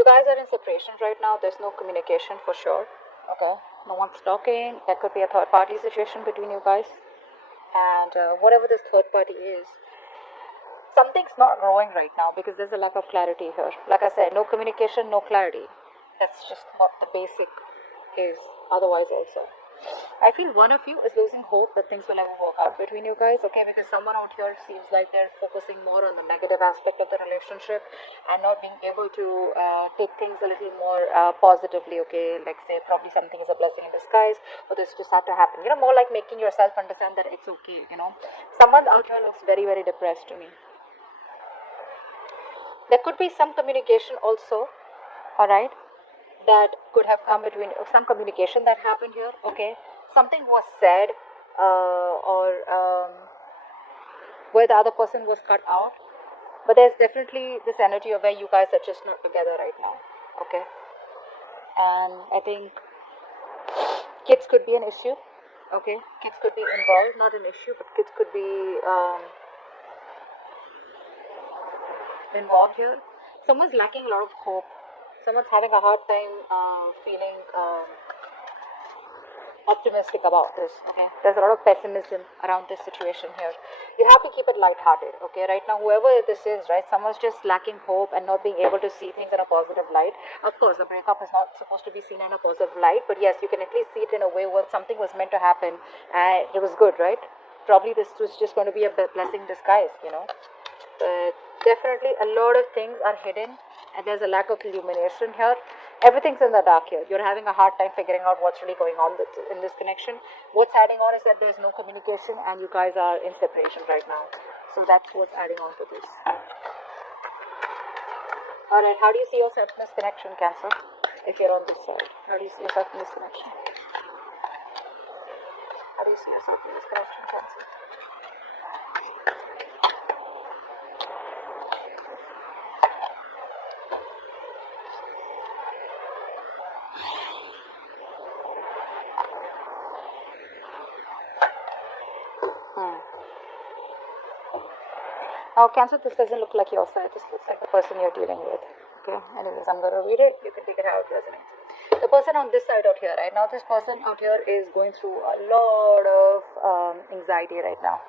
You guys are in separation right now. There's no communication for sure. Okay. No one's talking. There could be a third party situation between you guys. And whatever this third party is, something's not growing right now because there's a lack of clarity here. Like I said, no communication, no clarity. That's just what the basic is. Otherwise, also. I feel one of you is losing hope that things will ever work out between you guys, okay? Because someone out here seems like they're focusing more on the negative aspect of the relationship and not being able to take things a little more positively, okay? Like, say, probably something is a blessing in disguise, or this just had to happen. You know, more like making yourself understand that it's okay, you know? Someone out here looks very, very depressed to me. There could be some communication also, alright? That could have come between some communication that happened here, okay? Something was said, or where the other person was cut out, but there's definitely this energy of where you guys are just not together right now, okay? And I think kids could be an issue, okay? Kids could be involved, not an issue, but kids could be involved here. Someone's lacking a lot of hope. Someone's having a hard time feeling optimistic about this, okay? There's a lot of pessimism around this situation here. You have to keep it lighthearted, okay? Right now, whoever this is, right, someone's just lacking hope and not being able to see things in a positive light. Of course, the breakup is not supposed to be seen in a positive light, but yes, you can at least see it in a way where something was meant to happen and it was good, right? Probably this was just going to be a blessing disguise, you know? But definitely a lot of things are hidden and there's a lack of illumination here. Everything's in the dark here. You're having a hard time figuring out what's really going on in this connection. What's adding on is that there's no communication and you guys are in separation right now. So that's what's adding on to this. Alright, how do you see yourself in this connection, Cancer? If you're on this side, how do you see yourself in this connection? How do you see yourself in this connection, Cancer? Now, Cancer, this doesn't look like your side. This looks like the person you're dealing with. Okay, anyways, I'm going to read it. You can take it how it resonates. The person on this side out here, right now, this person out here is going through a lot of anxiety right now.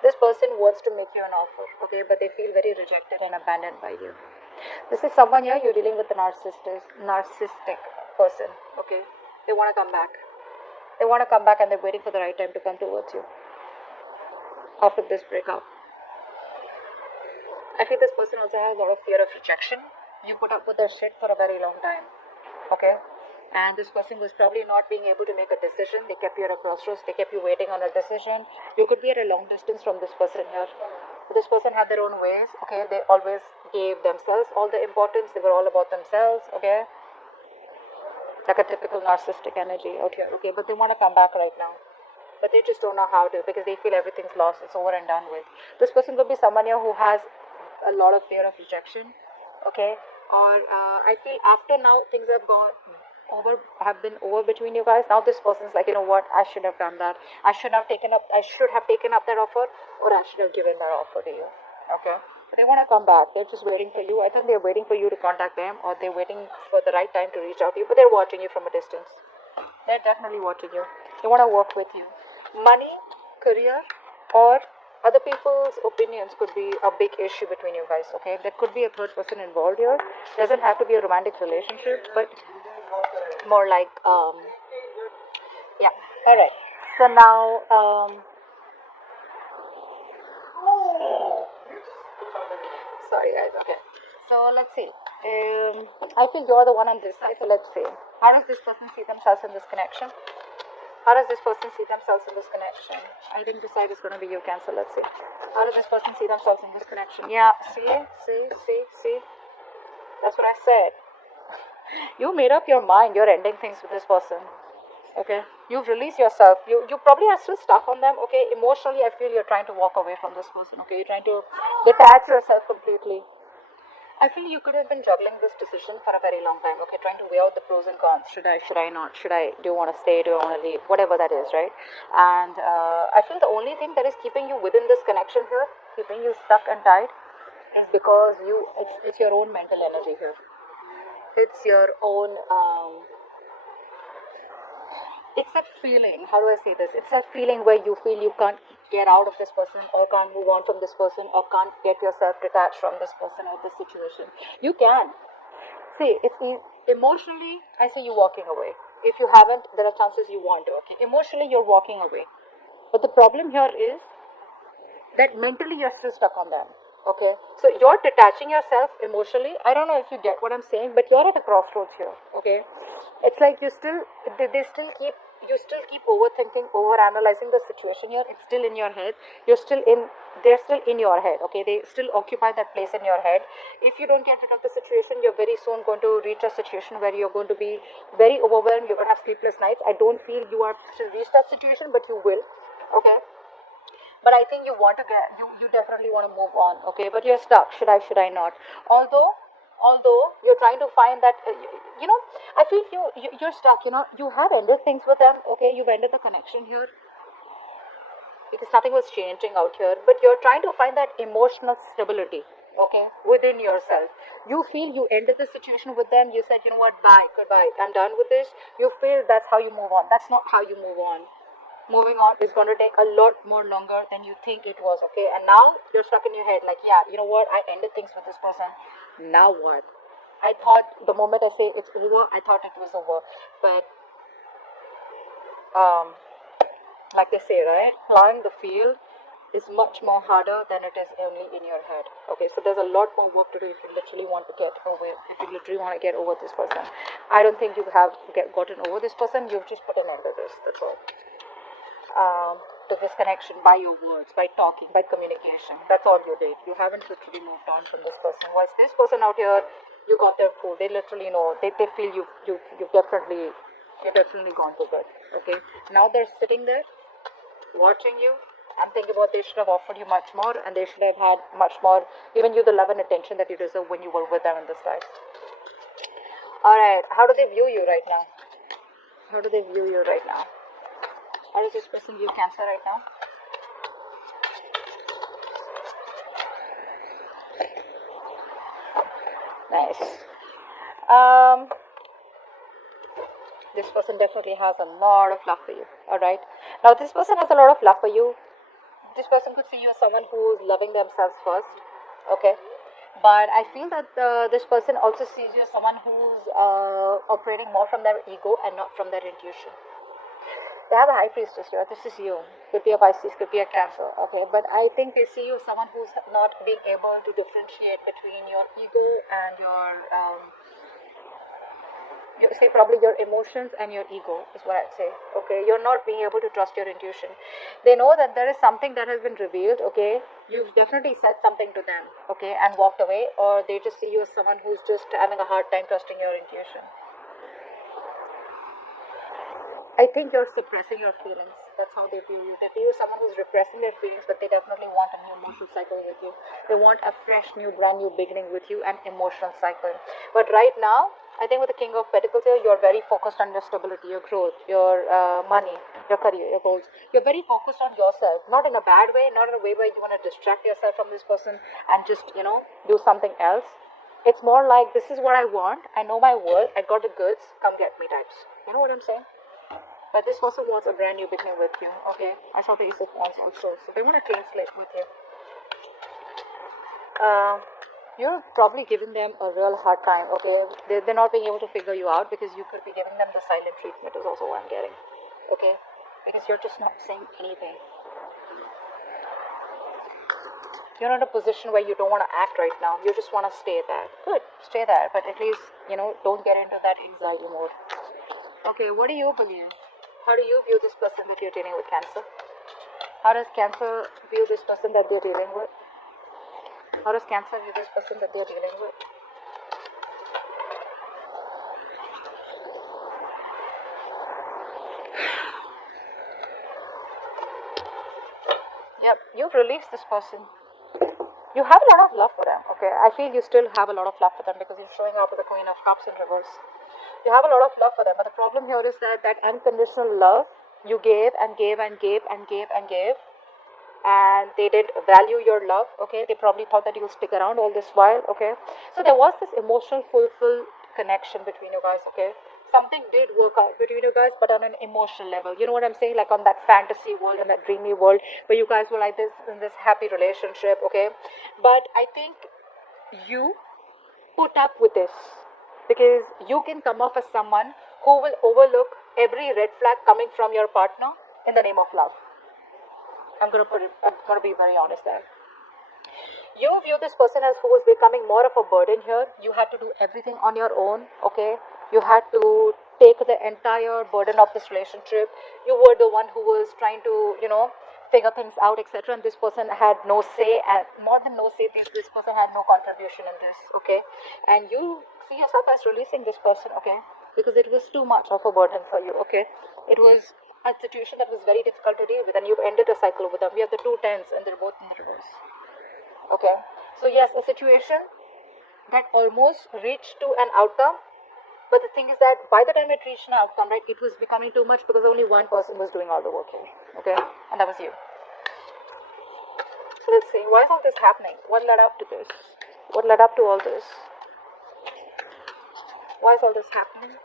This person wants to make you an offer, okay, but they feel very rejected and abandoned by you. This is someone here, you're dealing with a narcissistic person, okay. They want to come back. They want to come back and they're waiting for the right time to come towards you after this breakup. I feel this person also has a lot of fear of rejection. You put up with their shit for a very long time, okay? And this person was probably not being able to make a decision. They kept you at a crossroads. They kept you waiting on a decision. You could be at a long distance from this person here. This person had their own ways, okay? They always gave themselves all the importance. They were all about themselves, okay? Like a typical narcissistic energy out here, okay? But they want to come back right now. But they just don't know how to because they feel everything's lost. It's over and done with. This person could be someone here who has a lot of fear of rejection, okay? Or I feel after now things have been over between you guys. Now this person's like, you know what? I should have done that. I should have taken up that offer, or I should have given that offer to you, okay? But they want to come back. They're just waiting for you. I think they're waiting for you to contact them, or they're waiting for the right time to reach out to you. But they're watching you from a distance. They're definitely watching you. They want to work with you. Money, career, or other people's opinions could be a big issue between you guys, okay? There could be a third person involved here. Doesn't have to be a romantic relationship, but more like, yeah. Alright. So now, sorry guys, okay. So let's see. I feel you're the one on this side, so let's see. How does this person see themselves in this connection? How does this person see themselves in this connection? I think this side is going to be you, Cancer. Let's see. How does this person see themselves in this connection? Yeah, see? That's what I said. You made up your mind. You're ending things with this person. Okay? You've released yourself. You probably are still stuck on them. Okay? Emotionally, I feel you're trying to walk away from this person. Okay? You're trying to detach yourself completely. I feel you could have been juggling this decision for a very long time, okay, trying to weigh out the pros and cons. Should I not? Do you want to stay? Do I want to leave? Whatever that is, right? And I feel the only thing that is keeping you within this connection here, keeping you stuck and tied, is because it's your own mental energy here. It's your own, it's that feeling, how do I say this? It's that feeling where you feel you can't get out of this person, or can't move on from this person, or can't get yourself detached from this person or this situation. You can. See, emotionally, I say you walking away. If you haven't, there are chances you want to, okay? Emotionally, you're walking away. But the problem here is that mentally you're still stuck on them. Okay, so you're detaching yourself emotionally. I don't know if you get what I'm saying, but you're at a crossroads here. Okay, it's like they still keep, you still keep overthinking, over analyzing the situation here. It's still in your head. You're still in, they're still in your head. Okay, they still occupy that place in your head. If you don't get rid of the situation, you're very soon going to reach a situation where you're going to be very overwhelmed. You're going to have sleepless nights. I don't feel you are to reach that situation, but you will. Okay, but I think you want to get, you definitely want to move on. Okay, but you're stuck. Should I not? Although you're trying to find that, you know, I feel you're stuck. You know, you have ended things with them. Okay, you've ended the connection here because nothing was changing out here, but you're trying to find that emotional stability, okay, within yourself. You feel you ended the situation with them, you said, you know what, bye, goodbye, I'm done with this. You feel that's how you move on. That's not how you move on. Moving on is going to take a lot more longer than you think it was, okay? And now you're stuck in your head like, yeah, you know what, I ended things with this person, now what? I thought the moment I say it's over, I thought it was over. But um like they say, right? Plowing the field is much more harder than it is only in your head. Okay, so there's a lot more work to do if you literally want to get over. If you literally want to get over this person, I don't think you have gotten over this person. You've just put an end to this. That's all. To this connection by your words, by talking, by communication. That's all you did. You haven't literally moved on from this person. Whilst this person out here, you got their food. They literally know. They feel you've definitely gone to bed. Okay. Now they're sitting there watching you. I'm thinking about they should have offered you much more, and they should have had much more, given you the love and attention that you deserve when you were with them in this life. Alright, how do they view you right now? How do they view you right now? How does this person view Cancer right now? Nice. This person definitely has a lot of love for you. Alright. Now this person has a lot of love for you. This person could see you as someone who's loving themselves first. Okay. But I feel that this person also sees you as someone who's operating more from their ego and not from their intuition. They have a high priestess here. This is you. Could be a Pisces, could be a Cancer. Okay, but I think they see you as someone who's not being able to differentiate between your ego and you say probably your emotions and your ego is what I'd say. Okay, you're not being able to trust your intuition. They know that there is something that has been revealed. Okay, you've definitely said something to them. Okay, and walked away, or they just see you as someone who's just having a hard time trusting your intuition. I think you're suppressing your feelings. That's how they view you. They view you as someone who's repressing their feelings, but they definitely want a new emotional cycle with you. They want a fresh, new, brand new beginning with you, an emotional cycle. But right now, I think with the King of Pentacles here, you're very focused on your stability, your growth, your money, your career, your goals. You're very focused on yourself, not in a bad way, not in a way where you want to distract yourself from this person and just, do something else. It's more like, this is what I want. I know my worth. I got the goods. Come get me types. You know what I'm saying? But this person wants a brand new beginning with you, okay? I saw the Ace of Wands also. So they want to clean slate with you. You're probably giving them a real hard time, okay? They're not being able to figure you out because you could be giving them the silent treatment is also what I'm getting, okay? Because you're just not saying anything. You're not in a position where you don't want to act right now. You just want to stay there. Good, stay there. But at least, don't get into that anxiety mode. Okay, what do you believe? How do you view this person that you're dealing with, Cancer? How does Cancer view this person that they're dealing with? How does Cancer view this person that they're dealing with? Yep, you've released this person. You have a lot of love for them, okay? I feel you still have a lot of love for them because you're showing up with the Queen of Cups in reverse. You have a lot of love for them, but the problem here is that unconditional love you gave and gave and gave and gave and gave, and they did value your love, okay? They probably thought that you'll stick around all this while, okay? So there was this emotional connection between you guys, okay? Something did work out between you guys, but on an emotional level. You know what I'm saying? Like on that fantasy world and that dreamy world where you guys were like this in this happy relationship, okay? But I think you put up with this because you can come off as someone who will overlook every red flag coming from your partner in the name of love. I'm gonna be very honest there. You view this person as who is becoming more of a burden here. You had to do everything on your own, okay? You had to take the entire burden of this relationship. You were the one who was trying to, figure things out, etc. And this person had no say, and more than no say, this person had no contribution in this, okay? And you see yourself as releasing this person, okay? Because it was too much of a burden for you, okay? It was a situation that was very difficult to deal with, and you've ended a cycle with them. We have the two tens, and they're both in the reverse. Okay, so yes, a situation that almost reached to an outcome, but the thing is that by the time it reached an outcome, right, it was becoming too much because only one person was doing all the work here, okay, and that was you. So let's see, why is all this happening? What led up to this? What led up to all this? Why is all this happening?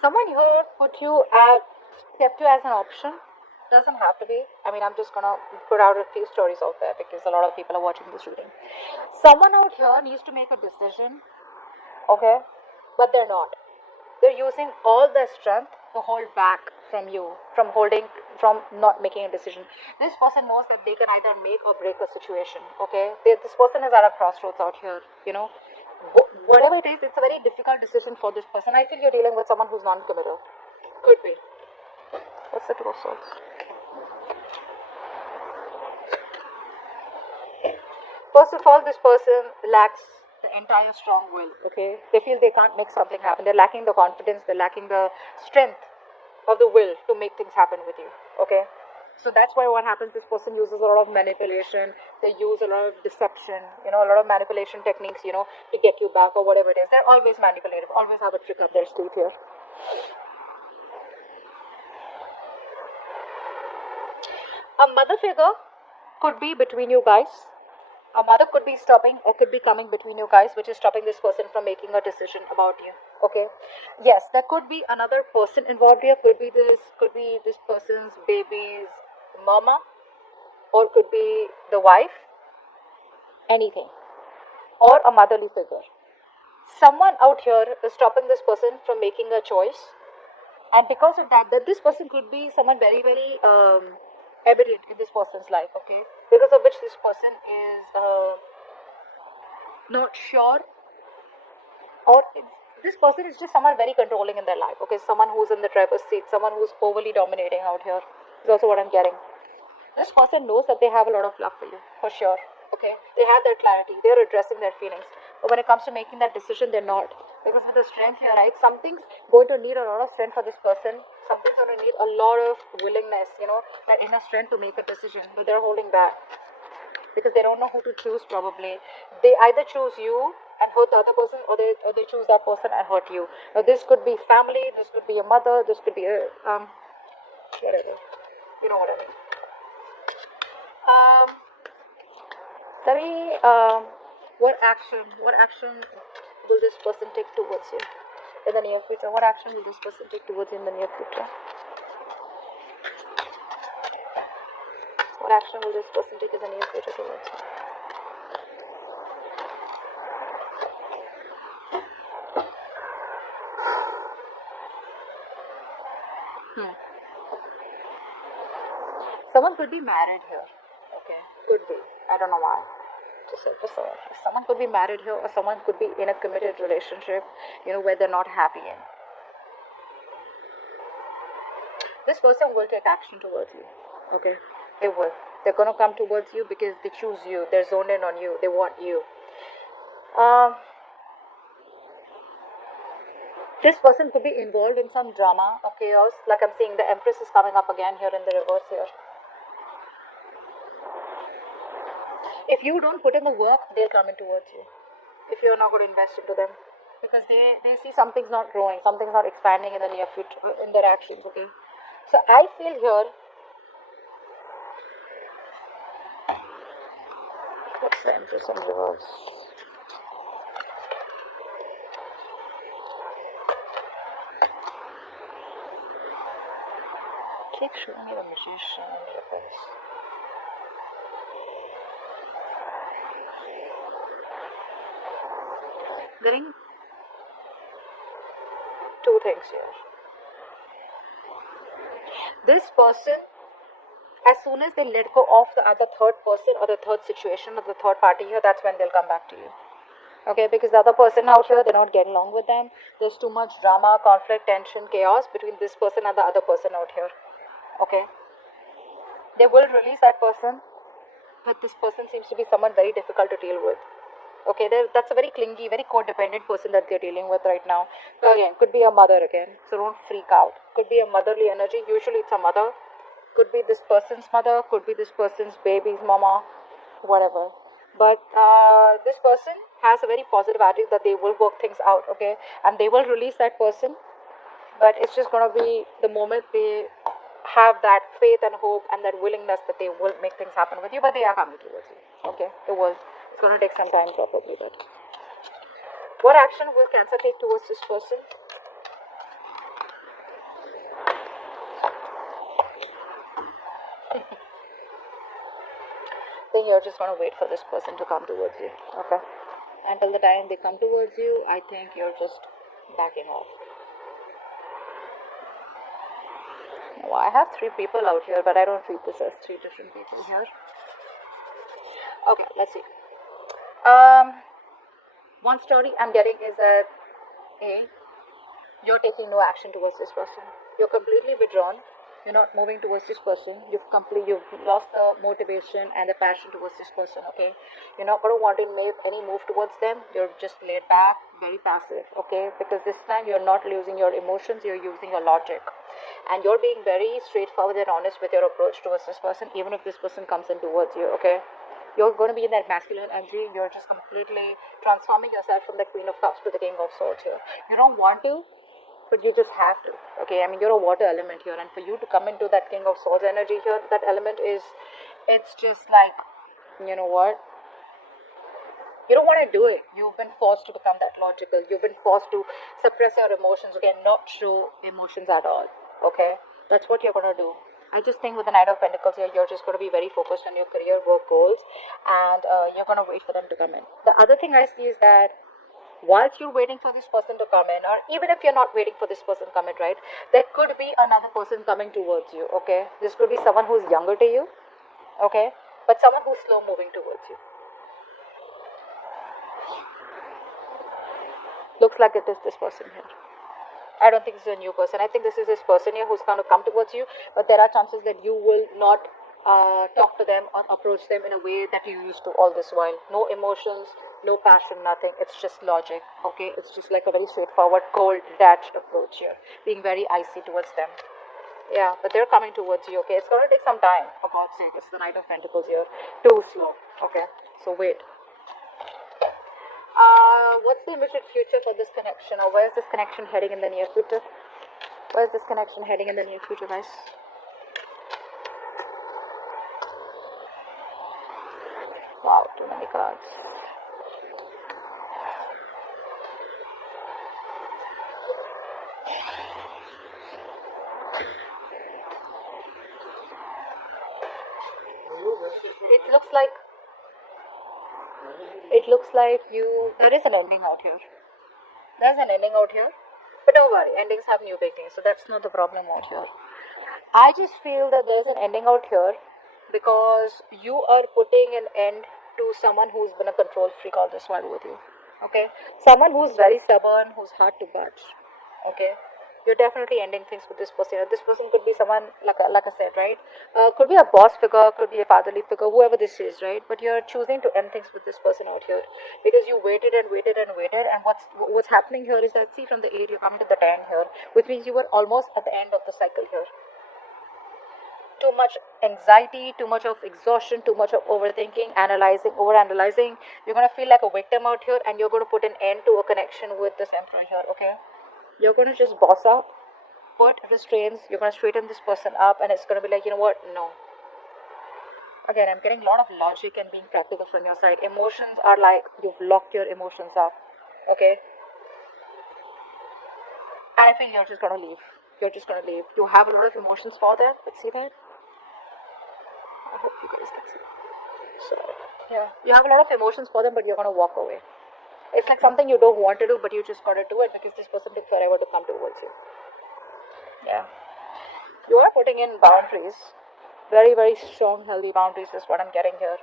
Someone here kept you as an option. Doesn't have to be. I mean, I'm just gonna put out a few stories out there because a lot of people are watching this reading. Someone out here needs to make a decision, okay? But they're not. They're using all their strength to hold back from you, from not making a decision. This person knows that they can either make or break a situation, okay? This person is at a crossroads out here, whatever it is, it's a very difficult decision for this person. I feel you're dealing with someone who's non-committal. Could be. What's the Two of Swords? First of all, this person lacks the entire strong will, okay? They feel they can't make something happen. They're lacking the confidence, they're lacking the strength of the will to make things happen with you, okay? So that's why what happens, this person uses a lot of manipulation, they use a lot of deception, a lot of manipulation techniques, to get you back or whatever it is. They're always manipulative, always have a trick up their sleeve here. A mother figure could be between you guys. A mother could be stopping or could be coming between you guys, which is stopping this person from making a decision about you, okay? Yes, there could be another person involved here. Could be this person's baby's mama, or could be the wife, anything, or a motherly figure. Someone out here is stopping this person from making a choice, and because of that this person could be someone very, very evident in this person's life, okay, because of which this person is not sure, or this person is just someone very controlling in their life, okay, someone who's in the driver's seat, someone who's overly dominating out here is also what I'm getting. This person knows that they have a lot of love for you, for sure, okay, they have their clarity, they're addressing their feelings, but when it comes to making that decision, they're not, because with the strength here, right, something's going to need a lot of strength for this person, something's going to need a lot of willingness, that inner strength to make a decision, but they're holding back because they don't know who to choose. Probably they either choose you and hurt the other person, or they choose that person and hurt you. Now this could be family, this could be a mother, this could be a whatever, you know what I mean. What action will this person take towards you in the near future? What action will this person take towards you in the near future? What action will this person take in the near future towards you? Someone could be married here. Okay, could be. I don't know why. Just someone could be married here, or someone could be in a committed relationship, where they're not happy in. This person will take action towards you. Okay, they will. They're gonna come towards you because they choose you. They're zoned in on you. They want you. This person could be involved in some drama or chaos. Like I'm saying, the Empress is coming up again here in the reverse here. If you don't put in the work, they'll come in towards you. If you're not going to invest into them, because they see something's not growing, something's not expanding in the near future, in their actions, okay? So I feel here, what's the Empress in reverse? Keep showing me the Magician in reverse. Getting two things here. This person, as soon as they let go of the other third person or the third situation or the third party here, that's when they'll come back to you. Okay, because the other person out here, they're not getting along with them. There's too much drama, conflict, tension, chaos between this person and the other person out here. Okay, they will release that person, but this person seems to be someone very difficult to deal with. Okay, that's a very clingy, very codependent person that they're dealing with right now. So again, could be a mother again, so don't freak out. Could be a motherly energy, usually it's a mother. Could be this person's mother, could be this person's baby's mama, whatever. But this person has a very positive attitude that they will work things out, okay? And they will release that person, but it's just gonna be the moment they have that faith and hope and that willingness that they will make things happen with you, but they are coming towards you, okay? It's gonna take some time probably, but what action will Cancer take towards this person? Then you're just gonna wait for this person to come towards you, okay? Until the time they come towards you, I think you're just backing off. Now, I have three people out here, but I don't treat this as three different people here. Okay, let's see. One story I'm getting is that A, you're taking no action towards this person. You're completely withdrawn. You're not moving towards this person. You've lost the motivation and the passion towards this person, okay? You're not going to want to make any move towards them. You're just laid back, very passive, okay? Because this time you're not using your emotions, you're using your logic. And you're being very straightforward and honest with your approach towards this person, even if this person comes in towards you, okay? You're going to be in that masculine energy. You're just completely transforming yourself from the Queen of Cups to the King of Swords here. You don't want to, but you just have to. Okay, I mean, you're a water element here, and for you to come into that King of Swords energy here, that element is, it's just like, you know what? You don't want to do it. You've been forced to become that logical. You've been forced to suppress your emotions. You cannot show emotions at all. Okay, that's what you're going to do. I just think with the Knight of Pentacles here, you're just going to be very focused on your career, work goals, and you're going to wait for them to come in. The other thing I see is that whilst you're waiting for this person to come in, or even if you're not waiting for this person to come in, right, there could be another person coming towards you, okay? This could be someone who's younger to you, okay, but someone who's slow moving towards you. Looks like it is this person here. I don't think this is a new person. I think this is this person here who's going to come towards you, but there are chances that you will not talk to them or approach them in a way that you used to all this while. No emotions, no passion, nothing. It's just logic, okay? It's just like a very straightforward, cold, detached approach here, being very icy towards them. Yeah, but they're coming towards you, okay? It's going to take some time, for God's sake. It's the Knight of Pentacles here. Too slow, okay? So wait. What's the immediate future for this connection, or where is this connection heading in the near future? Where is this connection heading in the near future, guys? Wow, too many cards. It looks like there is an ending out here. There's an ending out here. But don't worry, endings have new beginnings, so that's not the problem out here. I just feel that there's an ending out here because you are putting an end to someone who's been a control freak all this while with you. Okay? Someone who's very stubborn, who's hard to budge. Okay? You're definitely ending things with this person. This person could be someone, like I said, right? Could be a boss figure, could be a fatherly figure, whoever this is, right? But you're choosing to end things with this person out here because you waited and waited and waited. And what's happening here is that, see, from the 8, you're coming to the 10 here, which means you were almost at the end of the cycle here. Too much anxiety, too much of exhaustion, too much of overthinking, analyzing, overanalyzing. You're going to feel like a victim out here, and you're going to put an end to a connection with this emperor here, okay? You're going to just boss out. put restraints, you're going to straighten this person up, and it's going to be like, you know what, no. Again, I'm getting a lot of logic and being practical from your side. Emotions are like, you've locked your emotions up, okay? And I feel you're just going to leave. You're just going to leave. You have a lot of emotions for them. Let's see that. I hope you guys can see. So, yeah. You have a lot of emotions for them, but you're going to walk away. It's like something you don't want to do, but you just got to do it because this person took forever to come towards you. Yeah. You are putting in boundaries. Very, very strong, healthy boundaries is what I'm getting here.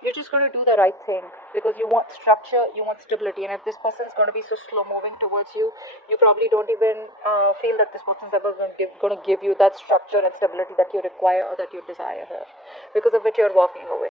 You're just going to do the right thing because you want structure, you want stability. And if this person is going to be so slow moving towards you, you probably don't even feel that this person is ever going to give you that structure and stability that you require or that you desire here, because of which you're walking away.